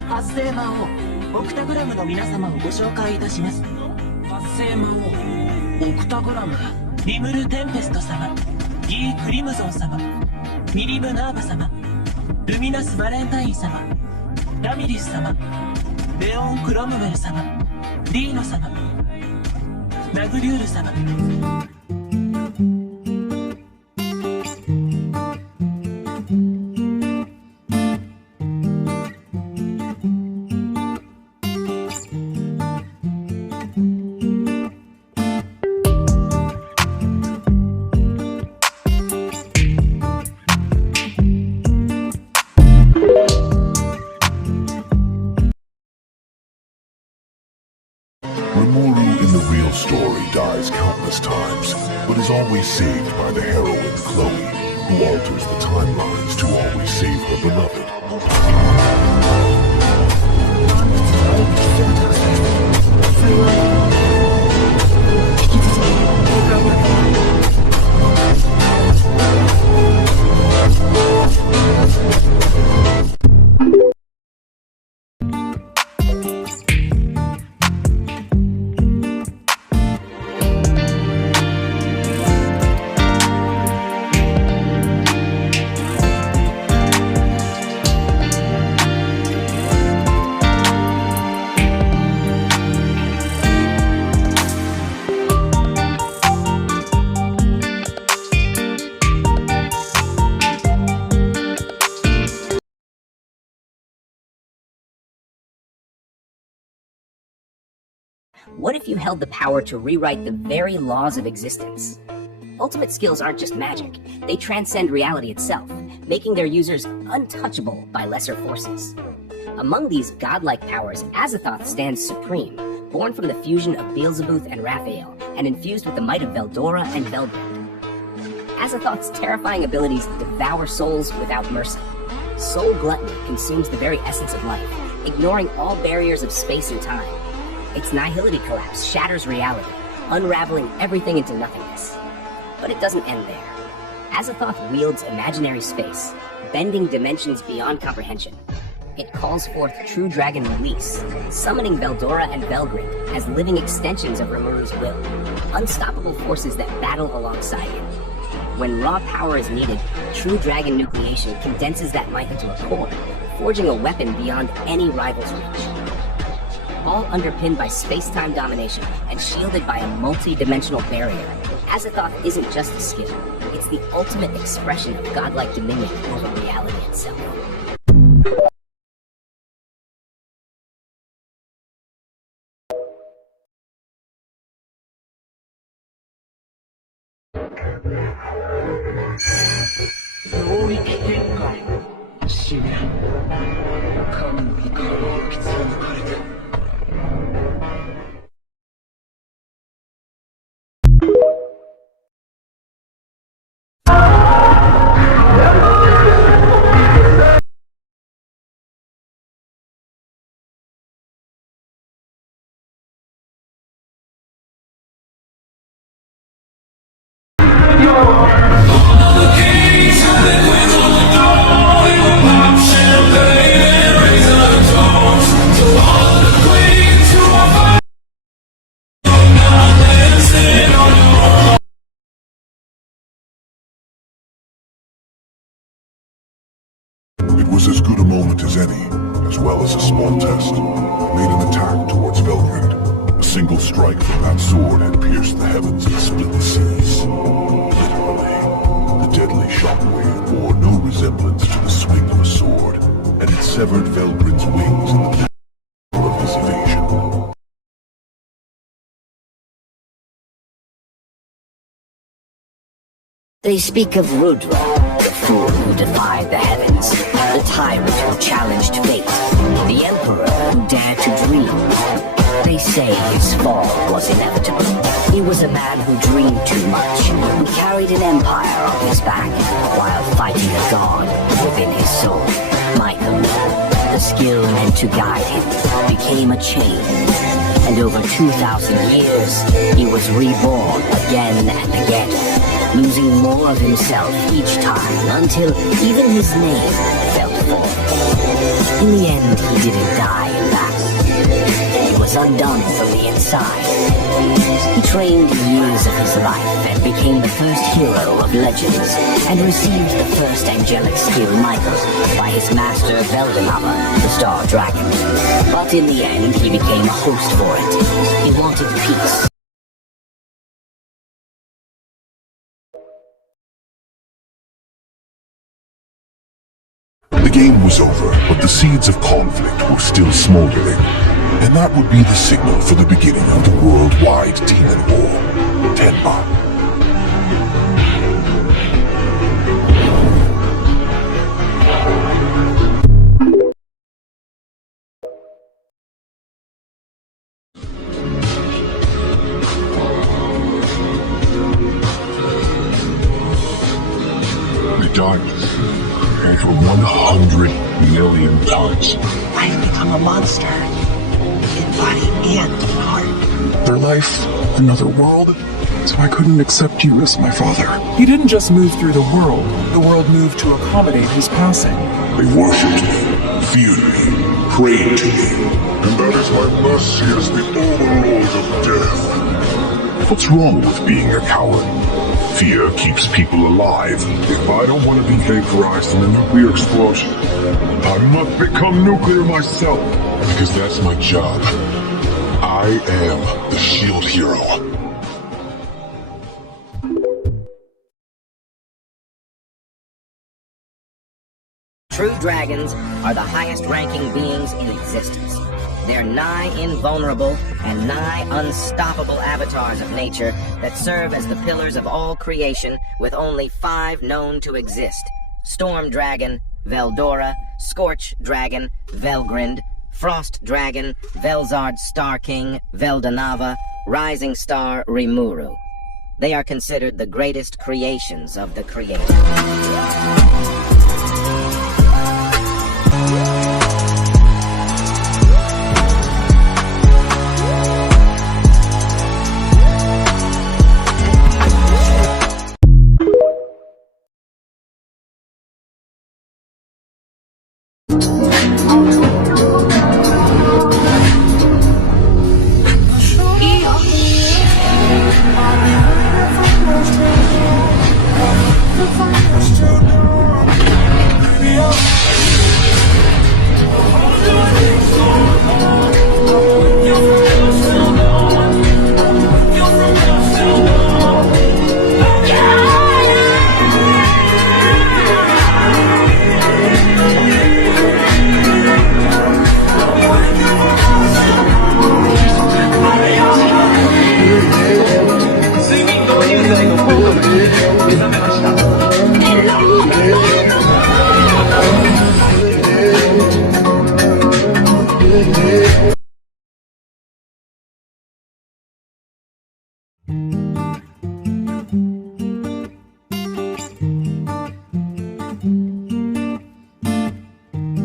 発生魔王オクタグラムの皆様をご紹介いたします。発生魔王オクタグラムリムル・テンペスト様、ギー・クリムゾン様、ミリム・ナーバ様、ルミナス・バレンタイン様、ラミリス様、レオン・クロムウェル様、リーノ様、ナグリュール様。Rimuru in the real story dies countless times, but is always saved by the heroine Chloe, who alters the timelines to always save her beloved. What if you held the power to rewrite the very laws of existence? Ultimate skills aren't just magic, they transcend reality itself, making their users untouchable by lesser forces. Among these godlike powers, Azathoth stands supreme, born from the fusion of Beelzebub and Raphael, and infused with the might of Veldora and Velbrand. Azathoth's terrifying abilities devour souls without mercy. Soul gluttony consumes the very essence of life, ignoring all barriers of space and time. Its nihility collapse shatters reality, unraveling everything into nothingness. But it doesn't end there. Azathoth wields imaginary space, bending dimensions beyond comprehension. It calls forth True Dragon Release, summoning Veldora and Velgrind as living extensions of Rimuru's will, unstoppable forces that battle alongside him. When raw power is needed, True Dragon Nucleation condenses that might into a core, forging a weapon beyond any rival's reach. All underpinned by space-time domination and shielded by a multi-dimensional barrier, Azathoth isn't just a skill, it's the ultimate expression of godlike dominion over reality itself. It was as good a moment as any, as well as a small test. Made an attack towards Velgrind. A single strike from that sword had pierced the heavens and split the seas. Literally, the deadly shockwave bore no resemblance to the swing of a sword, and it severed Velgrind's wings in the power of his evasion. They speak of Rudra, the fool who defied the heavens, the tyrant who challenged fate, the emperor who dared to dream. They say his fall was inevitable. He was a man who dreamed too much, who carried an empire on his back, while fighting a god within his soul. Michael, the skill meant to guide him, became a chain. And over 2,000 years, he was reborn again and again. losing more of himself each time until even his name felt form. In the end, he didn't die in battle. He was undone from the inside. He trained years of his life and became the first hero of legends, and received the first angelic skill, Michael, by his master Veldanava, the Star Dragon. But in the end, he became a host for it. He wanted peace. The game was over, but the seeds of conflict were still smoldering. And that would be the signal for the beginning of the worldwide demon war, Tenma. They died over 100 million times. I've become a monster. In body and heart. Their life, another world, so I couldn't accept you as my father. He didn't just move through the world moved to accommodate his passing. They worshipped me, feared me, prayed to me. And that is my mercy as the overlord of death. What's wrong with being a coward? Fear keeps people alive. If I don't want to be vaporized in a nuclear explosion, I must become nuclear myself. Because that's my job. I am the shield hero. True dragons are the highest-ranking beings in existence. They're nigh invulnerable and nigh unstoppable avatars of nature that serve as the pillars of all creation, with only 5 known to exist: Storm Dragon, Veldora; Scorch Dragon, Velgrind; Frost Dragon, Velzard Star King, Veldanava; Rising Star, Rimuru. They are considered the greatest creations of the Creator.